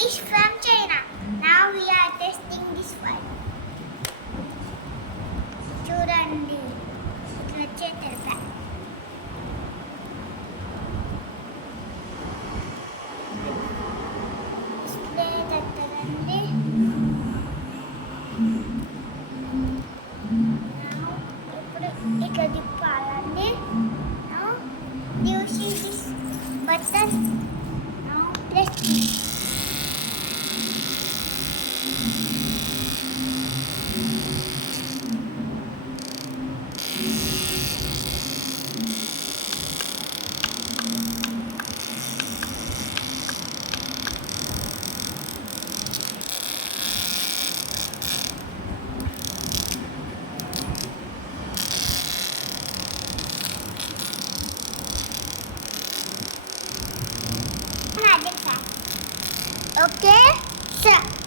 dish from China. Now we are testing this one. చూడండి ఇట్లా వచ్చే తెలుసా డిస్ప్లే తట్టదండి. ఇప్పుడు ఇట్లా తిప్పాలండి. Using this button. Now press this. Okay, sir.